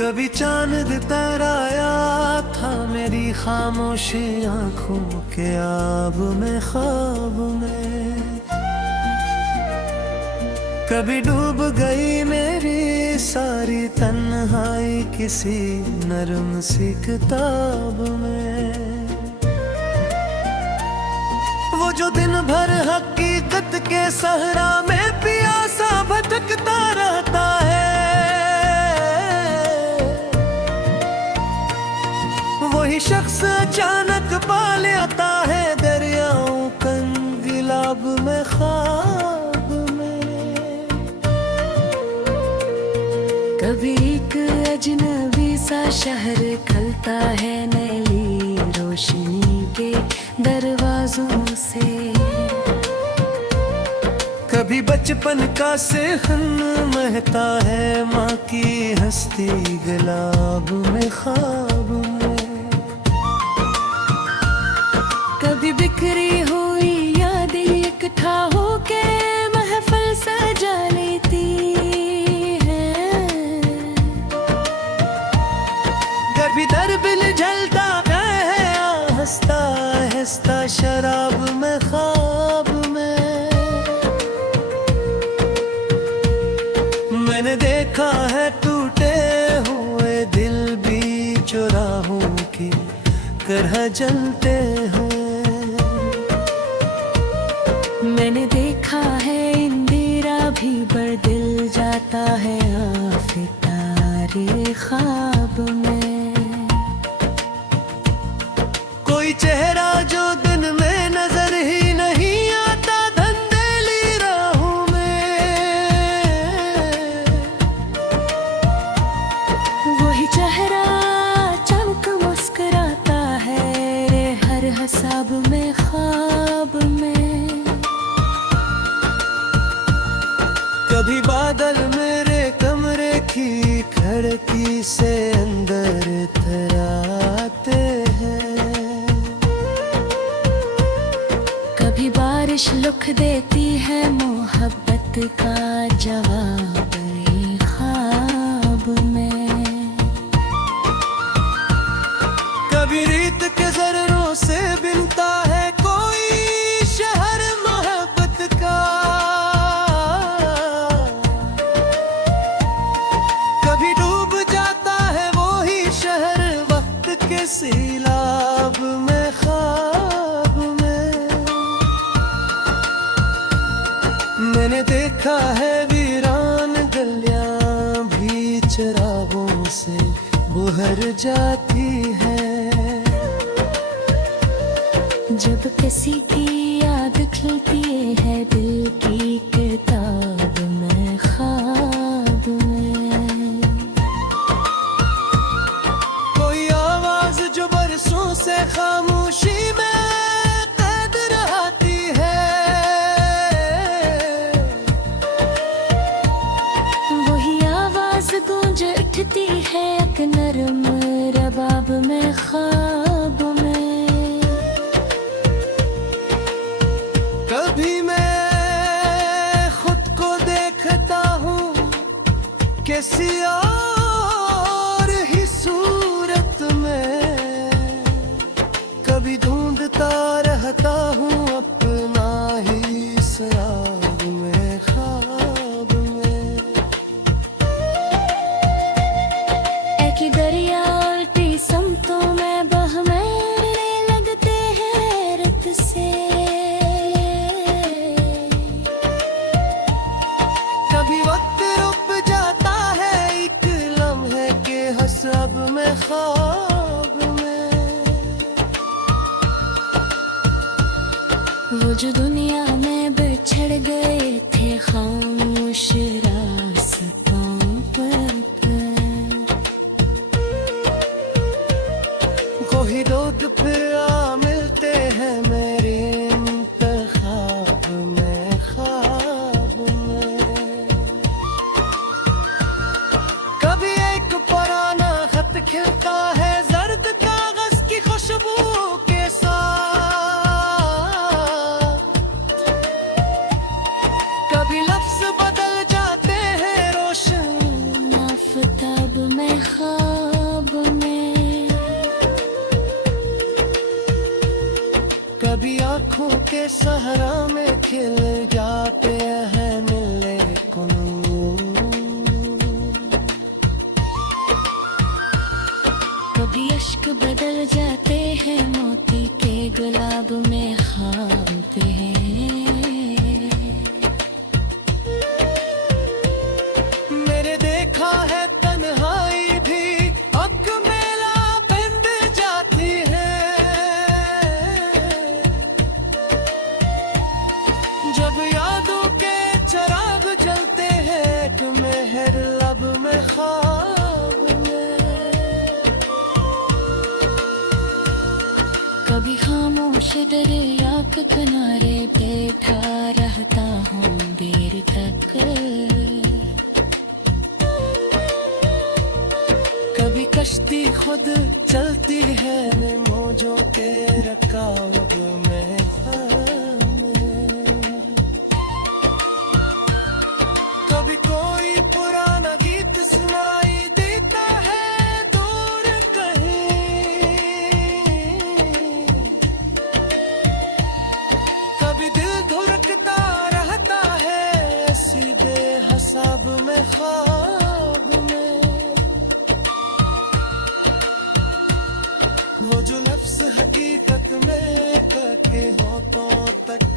कभी चांद तराया था मेरी खामोशी आंखों के आब में ख्वाब में। कभी डूब गई मेरी सारी तन्हाई किसी नरम सी किताब में। वो जो दिन भर हकीकत के सहरा में प्यासा भटकता रहता है, वही शख्स अचानक पा लेता है दरियाओं कंगलाब में ख्वाब में। कभी एक अजनबी सा शहर खलता है नीली रोशनी के दरवाजों से। कभी बचपन का सेहन महता है माँ की हस्ती गुलाब में ख्वाब में। कभी बिखरी हुई यादें इकट्ठा होके महफिल सजा लेती हैं। कभी दरबिल जलता है आहिस्ता आहिस्ता शराब में ख्वाब में। मैंने देखा है टूटे हुए दिल भी चुराहों की तरह जलते हैं। मैंने देखा है इंदिरा भी बदल जाता है आफतारे ख्वाब में। कोई चेहरा जो दिन में नजर ही नहीं आता धंधेली राहों में। वही चेहरा चमक मुस्कुराता है हर हिसाब में ख्वाब में। कभी बादल मेरे कमरे की खिड़की से अंदर तराते हैं। कभी बारिश लिख देती है मोहब्बत का जवाब ख्वाब में। कभी रीत के जर्रों से बिनता है कोई शहर मोहब्बत का। कभी डूब जाता है वो ही शहर वक्त के सैलाब में ख्वाब में। मैंने देखा है वीरान गलियां भी चरागों से बुहर जाती है। जब किसी की याद खिलती है दिल की किताब में ख्वाब में। कोई आवाज जो बरसों से खामोशी में कैद रहती है, वही आवाज गूंज उठती है एक नरम रबाब में ख्वाब में। कभी मैं खुद को देखता हूँ किसी और ही सूरत में। कभी ढूंढता रहता हूँ अपना ही सराग में ख्वाब में। एक ही दरिया उल्टी समतों में बहने लगते हैं रत से। कभी वक्त रुक जाता है एक लम्हे के हसब में ख्वाब में। वो जो दुनिया में बिछड़ गए थे खामोश रास्तों पर। कोई रोड फिर आ मिलते हैं मेरे इंतखाब में ख्वाब में। कभी एक पुराना खत खिलता है जर्द कागज की खुशबू के साथ। कभी लफ्ज बदल जाते कभी आंखों के सहरा में खिल जाते हैं नीले कुनूर। कभी अश्क बदल जाते हैं मोती के गुलाब में ख्वाब हैं। मेरे देखा है तन्हाई भी अक मेला बंद जाती है। जब यादों के चिराग जलते हैं एक मेहर लब में ख्वाब में। कभी खामोश दरिया के किनारे बैठा रहता हूँ देर तक। कभी कश्ती खुद चलती है मौजों के रकाब में। कभी कोई पुराना गीत सुनाई देता है दूर कहीं। कभी दिल धुरकता रहता है ऐसी बेहिसाब में ख्वाब में। वो जो लफ्ज़ हकीकत में करके होठों तक